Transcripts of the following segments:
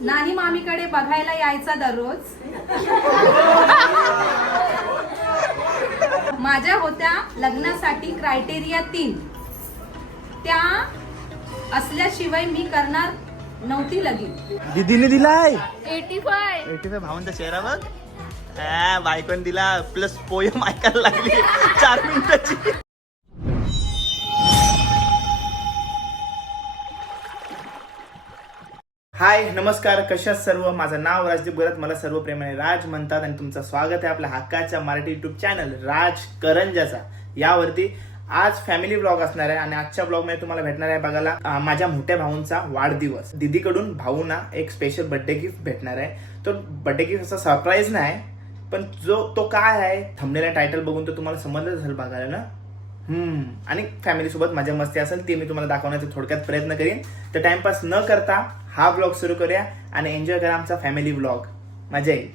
नानी मामीकडे बघायला यायचा दररोज. माझ्या होत्या लग्नासाठी क्रायटेरिया तीन. त्या असल्याशिवाय मी करणार नव्हती लगीन. दीदीने दिलाय? एटी फाय एटी फाय भावांचा चेहरा बघ. हा, बायकोन दिला प्लस पोयम ऐकायला लागली. चार मिनिटाची. हाय नमस्कार कशा सर्व? माझं नाव राजदीप गरत मला सर्व प्रेमाने राज म्हणतात आणि तुमचं स्वागत आहे आपल्या हक्काच्या मराठी युट्यूब चॅनल राज करंजाचा. यावरती आज फॅमिली ब्लॉग असणार आहे आणि आजच्या ब्लॉगमध्ये तुम्हाला भेटणार आहे बघायला माझ्या मोठ्या भाऊंचा वाढदिवस. दीदीकडून भाऊंना एक स्पेशल बर्थडे गिफ्ट भेटणार आहे. तो बर्थडे गिफ्ट असा सरप्राईज नाही पण जो तो काय आहे? थंबनेला टायटल बघून तो तुम्हाला समजलं असेल बघायला ना? आणि फॅमिली सोबत मजा मस्ती असेल ते मी तुम्हाला दाखवण्याचा थोडक्यात प्रयत्न करीन. तर टाइमपास न करता हा ब्लॉग सुरू करूया आणि एन्जॉय करा आमचा फॅमिली ब्लॉग मजा येईल.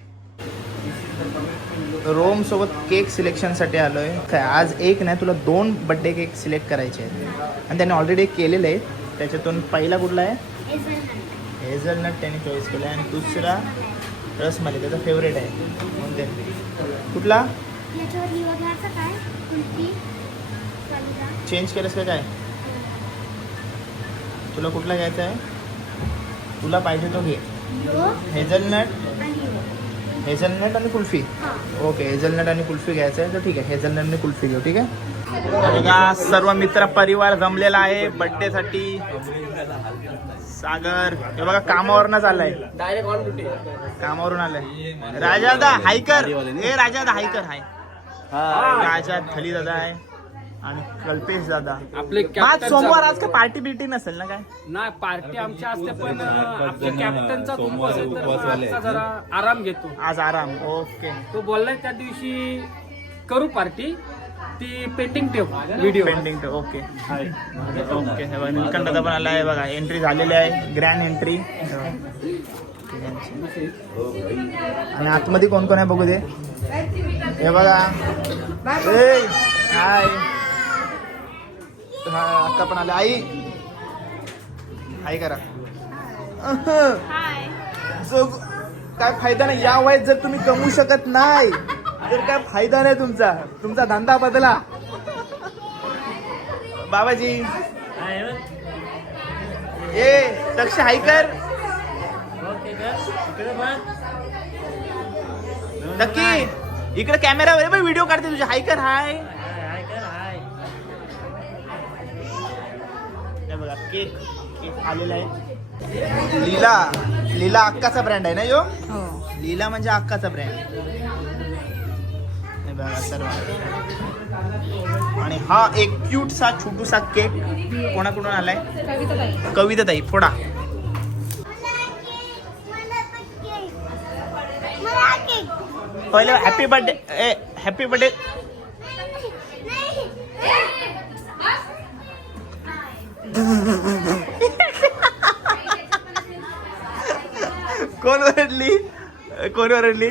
रोम सोबत केक सिलेक्शनसाठी आलोय. काय आज एक नाही तुला दोन बर्थडे केक सिलेक्ट करायचे आहेत. आणि त्याने ऑलरेडी एक केलेले आहेत. त्याच्यातून पहिला कुठला आहे? हेझलनट त्याने चॉईस केला आणि दुसरा रसमलाई त्याचा फेवरेट आहे. कुठला? चेंज केलंस का काय? तुला कुठला घ्यायचा आहे? तुला पाहिजे तो घे. हेझलनट आणि यो हेझलनट आणि कुल्फी. हा. ओके हेझलनट आणि कुल्फी घ्यायचं आहे तर ठीक आहे. हेझलनट आणि कुल्फी घेऊ ठीक आहे? बघा सर्व मित्र परिवार जमलेला आहे बर्थडे साठी. सागर हे बघा कामावरनच आलाय डायरेक्ट ऑन ड्युटी कामावरून आलाय. राजादा हायकर हे राजादा हायकर हाय राजा थली दादा आहे. आणि कल्पेश दादा. आपले आज सोमवार आज का पार्टी बिर्टी नसेल ना काय? नाही पार्टी आमची असते पण आपल्या कॅप्टनचा उपवास आहे तर मग आजचा जरा आराम घेतो. आज आराम ओके. तो बोललाय त्या दिवशी करू पार्टी ती पेंटिंग ठेव व्हिडिओ पेंडिंग ओके. ओके हे बघा निलकंठ दादा पण आलाय बघा एंट्री झालेली आहे ग्रँड एंट्री आणि आतमध्ये कोण कोण आहे बघू दे. हे बघा. ए, हाय हा अक्का पण आले. आई. हाय करा. अहं. जो काय फायदा नाही. या वयात जर तुम्ही कमवू शकत नाही तर काय फायदा नाही तुमचा. तुमचा धंदा बदला. बाबाजी. ए दक्ष हाय कर. नक्की. इकडे कॅमेरावर व्हिडिओ काढते तुझे. हाय कर हाय. केक केक आलेला आहे. लीला लीला अक्काचा ब्रँड आहे ना यो? लीला म्हणजे अक्काचा ब्रँड हे बघा सर्व. आणि हा एक क्यूटसा छोटूसा केक कोणाकडून आलाय? कविताबाई कविता ताई फोडा पहिले हॅपी बर्थडे ए हॅपी बर्थडे कोण ओरडली? कोण ओरडली?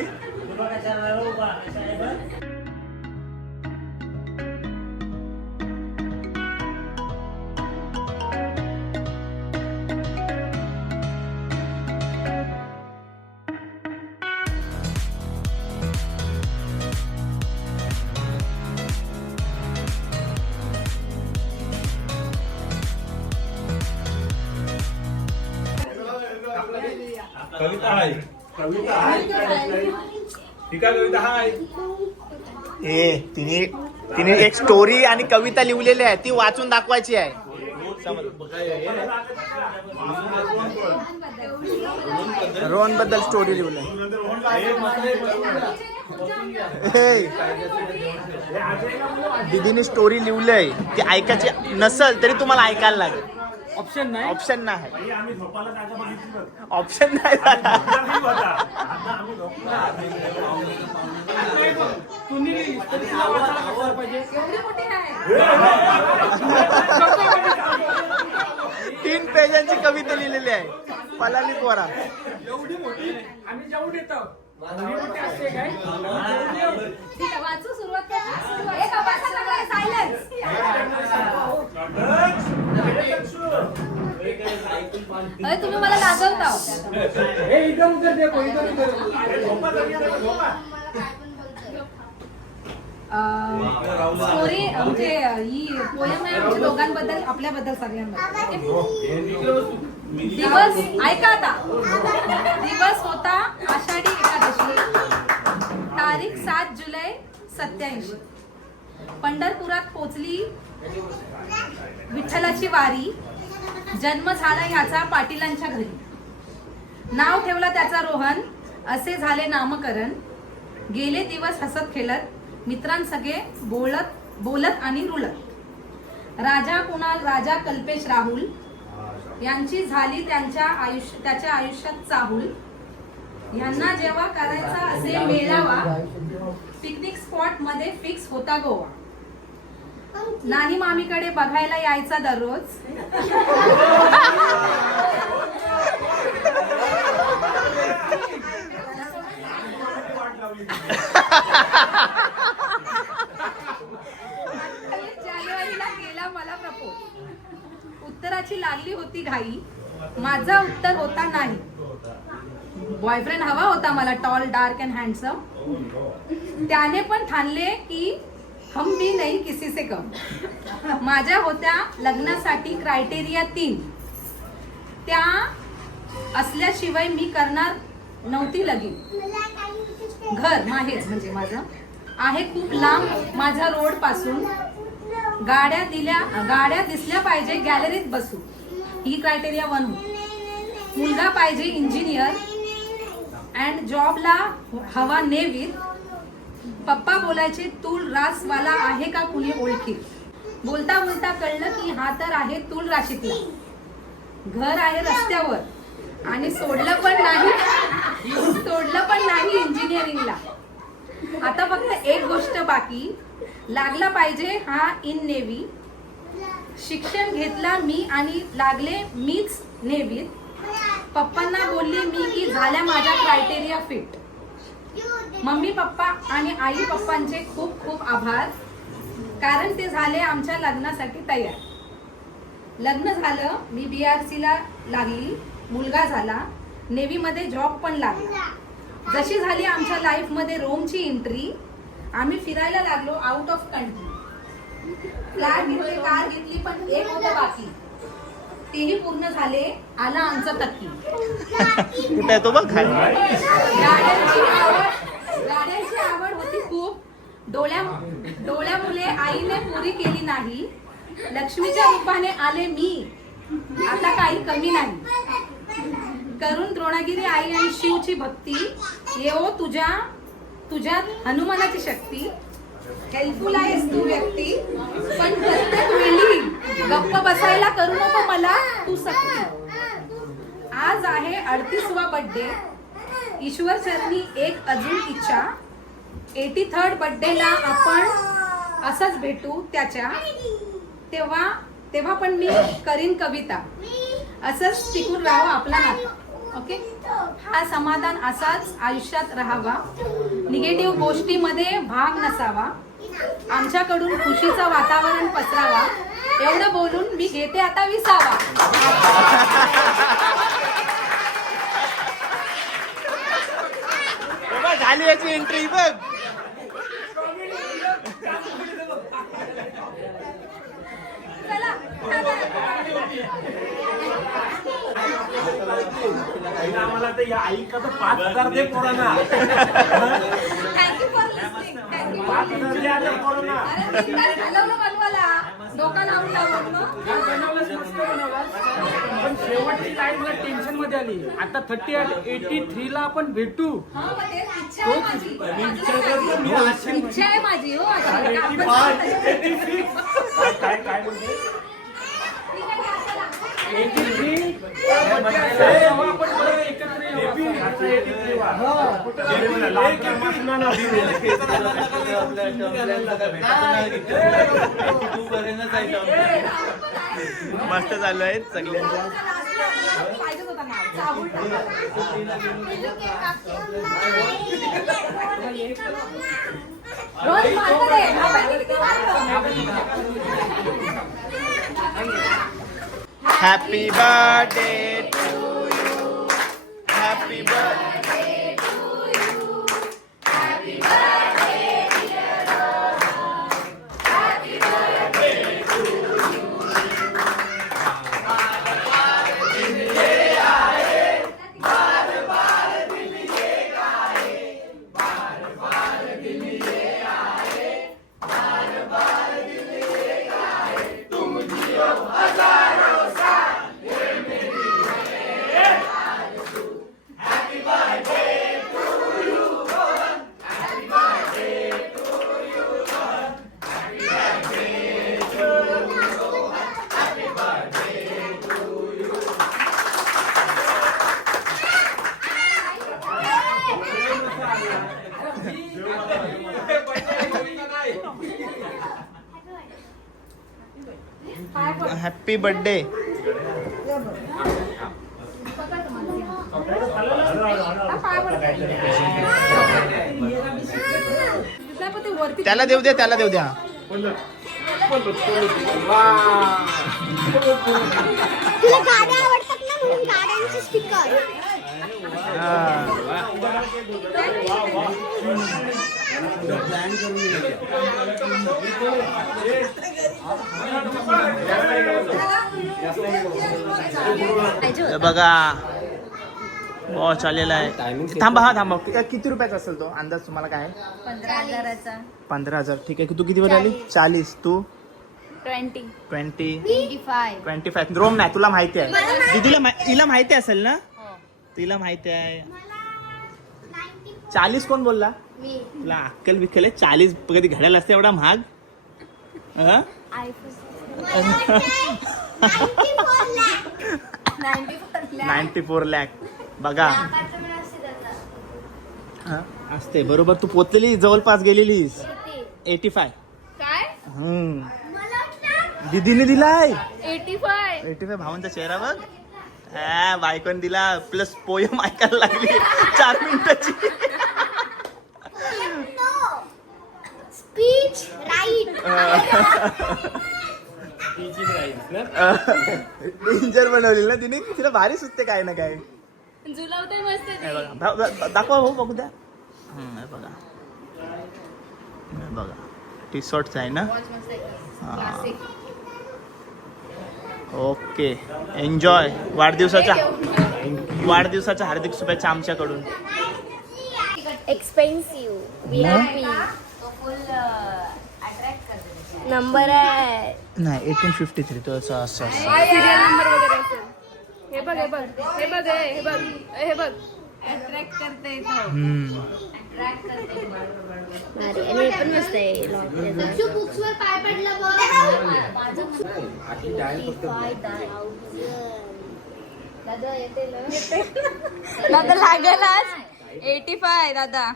कविता हाय ए तिने तिने एक स्टोरी आणि कविता लिहिलेली आहे. ती वाचून दाखवायची आहे. रोहनबद्दल स्टोरी लिहिलंय. दीदीने स्टोरी लिहिलंय. ती ऐकायची नसल तरी तुम्हाला ऐकायला लागेल. ऑप्शन नाही. ऑप्शन नाही. आम्ही झोपायला जागा बघितली ऑप्शन नाही. तुम्ही तरी तुला वाचायला पाहिजे? एवढी मोठी आहे. तीन पेजांची कविता लिहिलेली आहे. पलाली द्वारा एवढी मोठी? आम्ही जाऊन येतो एवढी मोठी असते काय? ठीक आहे, वाचू सुरुवात करा. एक सायलेन्स अरे तुम्ही मला लाजवता स्टोरी म्हणजे ही पोयम आहे आमच्या दोघांबद्दल आपल्याबद्दल सगळ्यांबद्दल. दिवस ऐका आता. दिवस होता आषाढी एकादशी. तारीख सात जुलै सत्याऐंशी पंढरपुरात पोचली विठ्ठलाची वारी. जन्म झाला ह्याचा पाटीलांच्या घरी. नाव ठेवला त्याचा रोहन असे झाले नामकरण. गेले दिवस हसत खेळत मित्रांसगे बोलत बोलत आणि रुलत. राजा कुणाल राजा कल्पेश राहुल यांची झाली त्यांच्या आयुष्य त्याच्या आयुष्यात चाहूल. यांना जेव्हा करायचा असे मेळावा पिकनिक स्पॉटमध्ये फिक्स होता गोवा. नानी मामीकडे बघायला यायचा दररोज. जानेवारीला गेला मला प्रपोज. उत्तराची लागली होती घाई. माझा उत्तर होता नाही. बॉयफ्रेंड हवा होता मला टॉल डार्क अँड हँडसम त्याने पण ठाणले की हम भी नाही किसी से कम। माझ्या होत्या लग्नासाठी क्रायटेरिया तीन. त्या असल्याशिवाय मी करणार नव्हती लगीन. घर माहेर म्हणजे माझं. आहे खूप लांब माझ्या रोडपासून. गाड्या दिल्या गाड्या दिसल्या पाहिजे गॅलरीत बसू. ही क्रायटेरिया वन मुलगा पाहिजे इंजिनियर अँड जॉबला हवा नेव्हीत पप्पा बोलायचे तूल रासवाला आहे का कुणी ओळखी बोलता बोलता कळलं की हा तर आहे तूल राशीतला. घर आहे रस्त्यावर आणि सोडलं पण नाही सोडलं पण नाही इंजिनिअरिंगला आता फक्त एक गोष्ट बाकी लागला पाहिजे हा इन नेव्ही शिक्षण घेतला मी आणि लागले मीच नेव्हीत पप्पांना बोलली मी की झाल्या माझ्या क्रायटेरिया फिट मम्मी पप्पा आणि आई पप्पांचे खूप खूप आभार. कारण ते झाले आमच्या लग्नासाठी तयार. लग्न झालं मी बी आर ला लागली मुलगा झाला नेव्ही मध्ये जॉब पण लागला. जशी झाली आमच्या लाईफमध्ये रोमची एंट्री आम्ही फिरायला लागलो आउट ऑफ कंट्री फ्लॅट घेतली कार घेतली पण एक होतं बाकी. तेही पूर्ण झाले आला आमचं तक्की. कुठे तो बघ खाली. गाड्यांची आवड गाड्यांची आवड होती खूप. डोळ्या डोळ्यामुळे आईने पुरी केली नाही. लक्ष्मीच्या रूपाने आले मी. आता काही कमी नाही. करून द्रोणागिरी आई आणि शिवची भक्ती येवो तुझ्या तुझ्यात हनुमानाची शक्ती. हेल्पफुल आहेस तू व्यक्ती. पण प्रत्येक वेळी गप्प बसायला करू नको मला तू सक्ती. आज आहे अडतीसवा बर्थडे ईश्वर चरणी एक अजून इच्छा. एटी थर्ड बड्डेला आपण असंच भेटू त्याच्या. तेव्हा तेव्हा पण मी करीन कविता. असंच टिकून राहावं आपला नातं. ओके? हा समाधान असाच आयुष्यात राहावा. निगेटिव्ह गोष्टीमध्ये भाग नसावा. आमच्याकडून खुशीचं वातावरण पसरावा. एवढं बोलून मी घेते आता विसावा. झाली याची एंट्री बघ. आम्हाला ते या आईका तर पाच हजार दे पोरांना. बनवाला डोका लावून पण शेवटची लाईन टेन्शनमध्ये आली आता थर्टी एटी थ्री ला आपण भेटू इच्छा आहे माझी. हो आपण काय काय एटी थ्री मस्त चालू आहेत सगळ्यांच्या पाहिजेच होता हॅपी बर्थडे हॅपी बर्थडे. त्याला देऊ द्या त्याला देऊ द्या. गाड्या आवडतात ना म्हणून गाड्यांची स्टिकर हे बघा. वॉच आलेला आहे. थांबा हा थांबा. कि- किती रुपयाचा असेल तो अंदाज तुम्हाला काय? पंधरा हजार. ठीक आहे. तू किती वर आली? चाळीस. तू? Twenty. Twenty. Twenty five. Rome नाही तुला माहिती आहे. दीदीला तिला माहिती असेल ना? तिला माहिती आहे. चाळीस कोण बोलला? मी. तुला अक्कल बिक्कल आहे चाळीस कधी घड्याल असते एवढा महाग? हं? Ninety four lakh. बघा. हं? असते बरोबर. तू पोचलेली जवळपास गेलेलीस. Eighty five. काय? हम्म. दीदीने दिलाय. Eighty five. एटी फाय भावांचा चेहरा बघ. हा बायकोन दिला प्लस पोयम ऐकायला लागली. चार मिनिटाची. स्पीच राईट डेंजर बनवली ना तिने. तिला भारी सुचते काय ना काय. मस्त हे भा- दाखवा भाऊ बघू द्या. हम्म, हे बघा. हे बघा. टी शर्टच आहे ना? हा. ओके एन्जॉय वाढदिवसाच्या वाढदिवसाच्या हार्दिक शुभेच्छा आमच्याकडून. एक्सपेन्सिव्ह व्ही नंबर आहे. नाही एटीन फिफ्टी थ्री तो असं असं असं. सिरियल नंबर वगैरे असेल. हे बघ हे बघ हे बघ हे हे बघ हे बघ. अट्रॅक्ट करते हम्म. आणि पण मस्त आहे. बुक्सवर पाय पडला दादा लागेल आज. एटी फाय दादा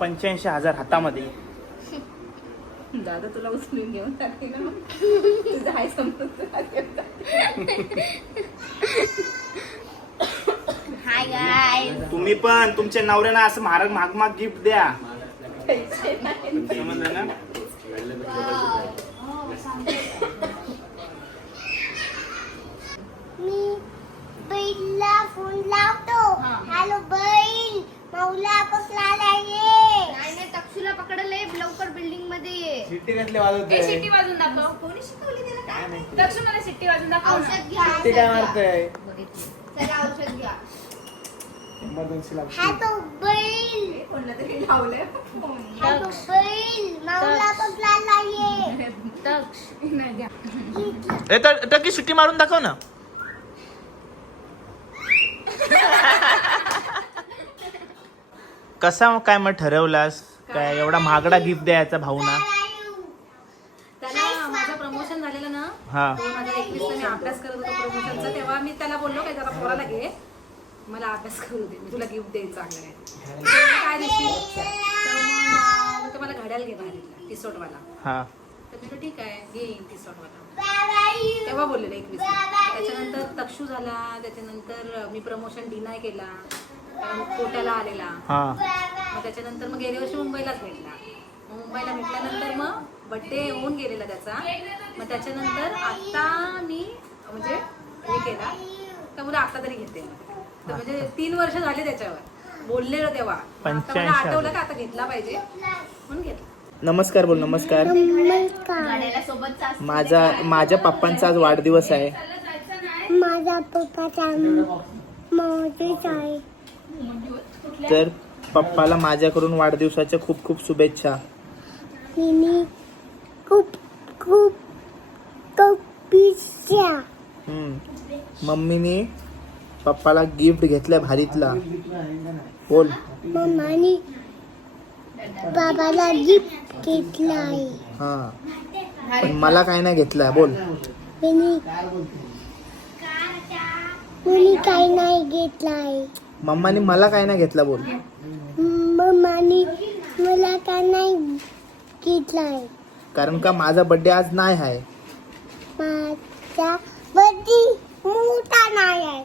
पंच्याऐंशी हजार हातामध्ये. दादा तुला उचलून घेऊन टाकेल ना तुझं हाय समजून गाय तुम्ही पण तुमच्या नवऱ्याला असं महाराज महाग महाग गिफ्ट द्या. समजलं ना मी बैलला फोन लावतो. हॅलो बैल. मौला कसला ये नाही नाही तक्षुला पकडले लवकर बिल्डिंगमध्ये ये. शिट्टी कसली वाजवते शिट्टी वाजून दाखव. कोणी शिकवली त्याला? काय मला शिट्टी वाजून दाखव औषध घ्या शिट्टी काय मारतंय? चला औषध घ्या. इमर्जन्सी हा तो बैल. कोणाला तरी लावलंय? हा तो बैल. मौला कसला ये तक्ष. ए तर टकी सुट्टी मारून दाखव ना. कसा काय मग ठरवलास? काय एवढा महागडा गिफ्ट द्यायचा भाऊना? त्याला माझं प्रमोशन झालेलं ना हा. दोन हजार एकवीस मी अभ्यास करत होतो प्रमोशनचा तेव्हा मी त्याला बोललो काय जरा पोराला घे. मला अभ्यास करू दे मी तुला गिफ्ट देईन चांगलं तर काय देशील तर मग तो मला घड्याल घे हा. तर मी म्हटलं, ठीक आहे घेईन तेव्हा बोललेलं एकवीस त्याच्यानंतर तक्षू झाला त्याच्यानंतर मी प्रमोशन डिनाय केला. कोट्याला आलेला. हा. मग त्याच्यानंतर मग गेल्या वर्षी मुंबईलाच भेटला. मग मुंबईला भेटल्यानंतर मग बड्डे होऊन गेलेला त्याचा. मग त्याच्यानंतर आता मी म्हणजे हे केला. तर मुलं आता तरी घेते. तर म्हणजे तीन वर्ष झाले त्याच्यावर. बोललेलं तेव्हा. आता मला 85 आठवलं का आता घेतला पाहिजे. म्हणून घेतला. नमस्कार बोल नमस्कार. माझा माझ्या पप्पांचा आज वाढदिवस आहे. माझा पप्पाचा मोठीच आहे. तर पप्पाला माझ्याकडून वाढदिवसाच्या खूप खूप शुभेच्छा. खूप खूप खूप पिझ्झा हम्म. मम्मीने पप्पाला गिफ्ट घेतल्या भारीतला. बोल. मम्मानी बाबाला गिफ्ट घेतला आहे. हा. पण मला काय नाही घेतला बोल. मी काही नाही घेतला आहे. मम्माने मला काय नाही घेतला बोल. मम्मानी मला काय नाही घेतला कारण का माझा बर्थडे आज नाही आहे. माझा बर्थडे मोठा नाही आहे.